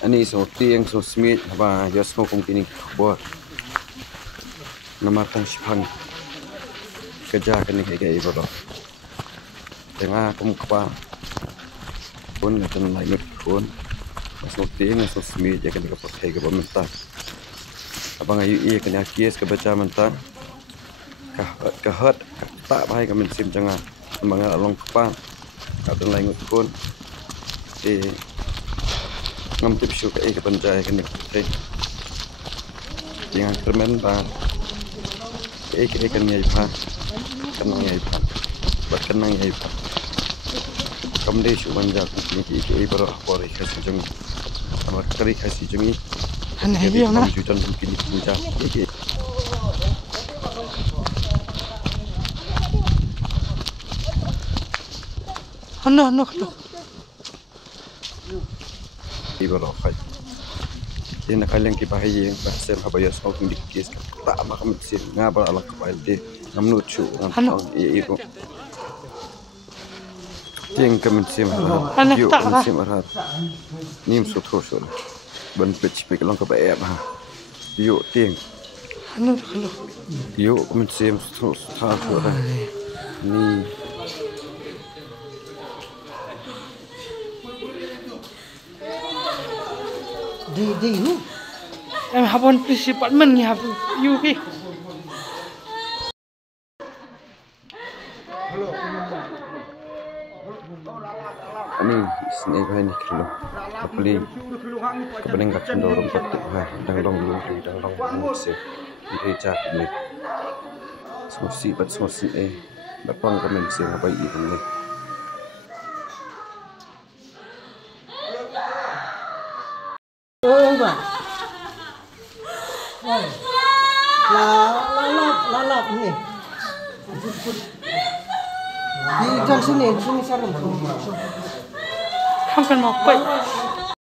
Ani so tiang so smith ba just mo kung kini buat namatang sipan kerja kini kayak ibu lo tengah kamu kapa pun ngatan lain pun so tiang so smith ya kini kapak kayak gak mentah abang ayu iya kini akies kebaca mentah kahat tak baik kami sim jangan abang along kapa ngatan lain pun ngam tip syuk ke penjaya kini kayak dengan kermen ba kan yai pa kenang yai pa buat kenang yai pa kamde shu banja kini ki baro pore khasi jung amar kari khasi jungi han hai bi na jutan kini puja ki han khlo baro khai ini kalian ki bahaya bahasa habaya sok dikis tak makam sin ngabar alak kapail de ngamnut chu ngam ibu tiang kami sim harat yuk kami sim harat nim sutro sur ban pech pe kalong kapaya bah yuk tiang han khlo yuk kami sim sutro thar sur ni di hu em habon principal men ni habu yu hi ani sini bahai ni kilo apli kebening kat dorong petik ha dang dong lu dang dong se di jak ni sosi datang kami se ngapai ibu ni ba la ni di jang sini salam kan mau koi